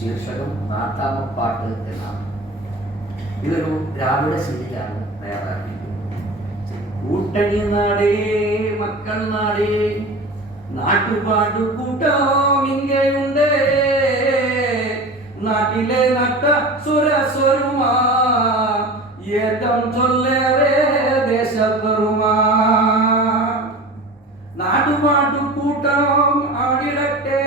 ശീർഷകം നാട്ടാമപ്പാട്ട് എന്നാണ്. ഇതൊരു ദ്രാവിഡ ശൈലിയിലാണ് തയ്യാറാക്കിയിരിക്കുന്നത്. കൂട്ടണി നാടേ മക്കൾ നാടേ നാട്ടുപാട്ടു കൂട്ടം ഇങ്ങയുണ്ട്, നാട്ടിലെ നട്ട സുരസ്വരുമാ ഏറ്റം ചൊല്ലേറെ ദേശപ്പെറുമാ. നാട്ടുപാട്ടു കൂട്ടം ആടിടട്ടെ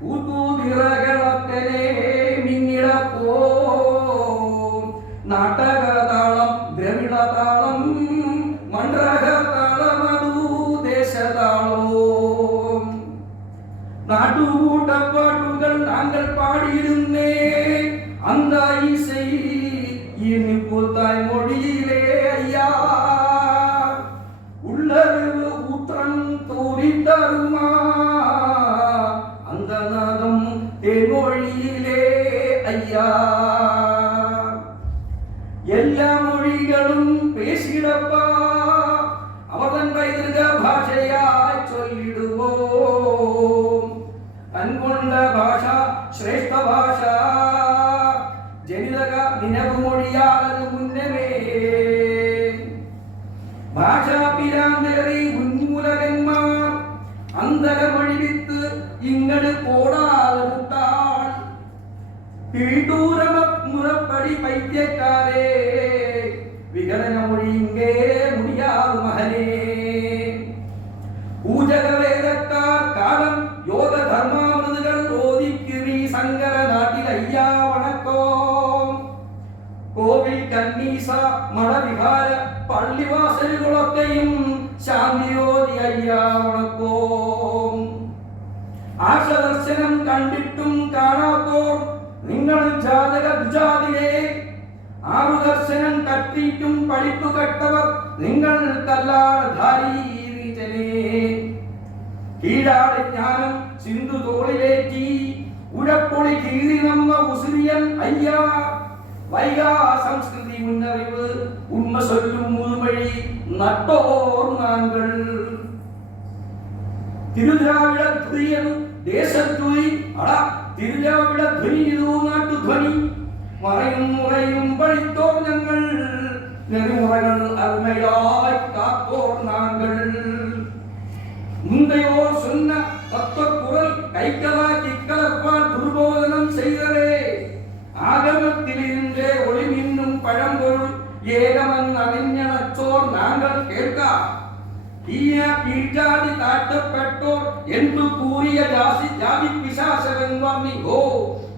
കൂത്തൂതിറകളൊക്കനെ മിന്നിടപ്പോ. നാട്ടകതാളം ദ്രവിഡതാളം മണ്ഡലതാളമതു ദേശതാളോ. നാട്ടുകൂട്ടപ്പാട്ടുകൾ നാങ്കൾ പാടിയിരുന്നേ அந்த இசை இனிப்பு தாய்மொழியிலே ஐயா. உள்ளறிவு ஊற்றன் தூரி தருமா அந்த நாதம் தேன்மொழியிலே ஐயா. எல்லா மொழிகளும் பேசிடப்பா அவதன் வைதிக ഭാഷയായി ചൊല്ലിടുவோம். കൺകൊണ്ട ഭാഷ ശ്രേഷ്ഠ ഭാഷ ജനിതക നിനവ് മൊഴിയാകത് മുന്നമേ. ഭാഷാ പിരാന്തേറി ഉന്മൂലകന്മാർ അന്തരമൊഴിവിത്ത് ഇങ്ങട് പോടാതാൾ മുറപ്പടി പൈത്യക്കാരേ വികടന മൊഴി ഇങ്ങേ മുടിയാതു മഹനേ. പൂജകവേദക്കാർ കാലം യോഗ ധർമാമൃതുകൾ ഓദിക്കുമീ സങ്കര നാട്ടിൽ അയ്യാ വണക്കോ. കോവിൽ കന്നീസ മഠവിഹാര പള്ളിവാസലുകളൊക്കെയും ശാന്തിയോതി അയ്യാ വണക്കോ. ആശദർശനം കണ്ടിട്ടും കാണാത്തോർ നിങ്ങൾ ജാതക ദുജാതിരെ. ആറു ദർശനം കട്ടിട്ടും പഠിപ്പു കെട്ടവർ നിങ്ങൾ കല്ലാധാരീചനെ. കീഴാട് ജ്ഞാനം സിന്ധു തോളിലേറ്റി ഉഴപ്പൊളി കീറി നമ്മ ഉസിരിയൻ അയ്യാ. വൈകാ സംസ്കൃതി മുന്നറിവ് ഉണ്മ ചൊല്ലും മുതുമഴി നട്ടോർ നാങ്കൾ. തിരുദ്രാവിഡ ധ്വനിയതു ദേശധ്വനി അട തിരുദ്രാവിഡ ധ്വനി ഇതു നാട്ടുധ്വനി. മറയും മുറയും പഠിത്തോർ ഞങ്ങൾ നെറിമുറകൾ അരുമയായി കാത്തോർ നാങ്കൾ. முந்தையோர் சொன்ன தத்துவக்குரல் கைக்கலாக்கி கலப்பால் துர்போதனம் செய்தரே. ஆகமத்திலிருந்தே ஒளி மின்னும் பழம்பொருள் ஏகமன் அறிஞனச்சோர் நாங்கள் கேட்க. கீழ்ஜாதி தாட்டப்பட்டோர் என்று கூறிய ஜாதி பிசாசகன் வர்ணிகோ.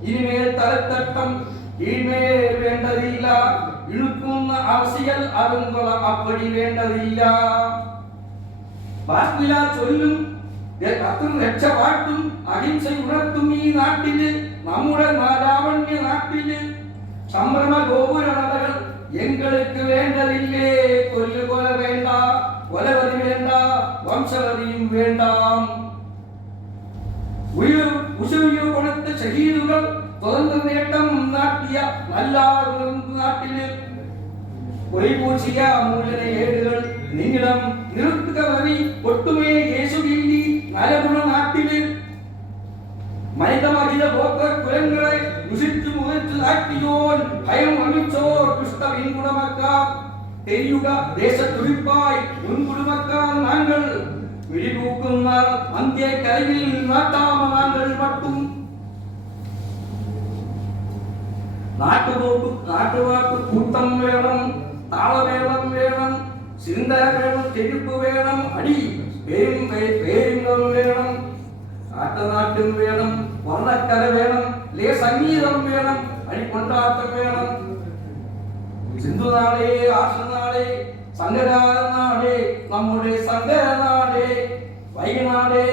இனிமேல் தரத்தட்டம் கீழ்மேல் வேண்டதில்ல, இழுக்கும் அரசியல் அருங்கொலம் அப்படி வேண்டதில்ல. വാസ്തുലാ ചൊല്ലും കത്തും രക്ഷപാട്ടും അഹിംസ ഉണർത്തും ഈ നാട്ടില് നമ്മുടെ ലാവണ്യ നാട്ടില് സംഭ്രമ ഗോപുരണതകൾ എങ്ങൾക്ക് വേണ്ടതില്ലേ. കൊല്ലുകൊല വേണ്ട, കൊലവതി വേണ്ട, വംശവതിയും വേണ്ട. ഉശുവിയോ കൊണത്ത ഷഹീദുകൾ സ്വതന്ത്ര നേട്ടം നാട്ടിയ നല്ല നാട്ടില് പൊയ്പൂശിയ മൂലന ഏടുകൾ നിന്നിടം നിർത്തുക വഴി ഒട്ടുമേ യേശുവില്ലി മലപുണ നാട്ടില്. മൈതമഹിത പോക്കർ കുലങ്ങളെ ദുഷിച്ചു മുഖച്ചു താക്കിയോൻ ഭയം അമിച്ചോർ ദുഷ്ടവിൻ കുടമക്കാർ. തെരിയുക ദേശത്തുടിപ്പായി മുൻകുടുമക്കാർ നാങ്കൾ. വിളികൂക്കുന്ന അന്ത്യക്കരയിൽ നാട്ടാമ നാങ്കൾ മട്ടും. നാട്ടുവാക്ക് കൂട്ടം വേണം, താളമേളം വേണം, ചിന്തന വേണം, ചെരുപ്പ് വേണം, അടി പേരുങ്കം വേണം, നാട്ടും വേണം, വർണ്ണക്കല വേണം, സംഗീതം വേണം, അടിക്കൊണ്ടാട്ടം വേണം. സിന്ധുനാടേ ആർഷനാടേ സങ്കരാനാടേ നമ്മുടെ സങ്കരനാടേ വൈകനാടേ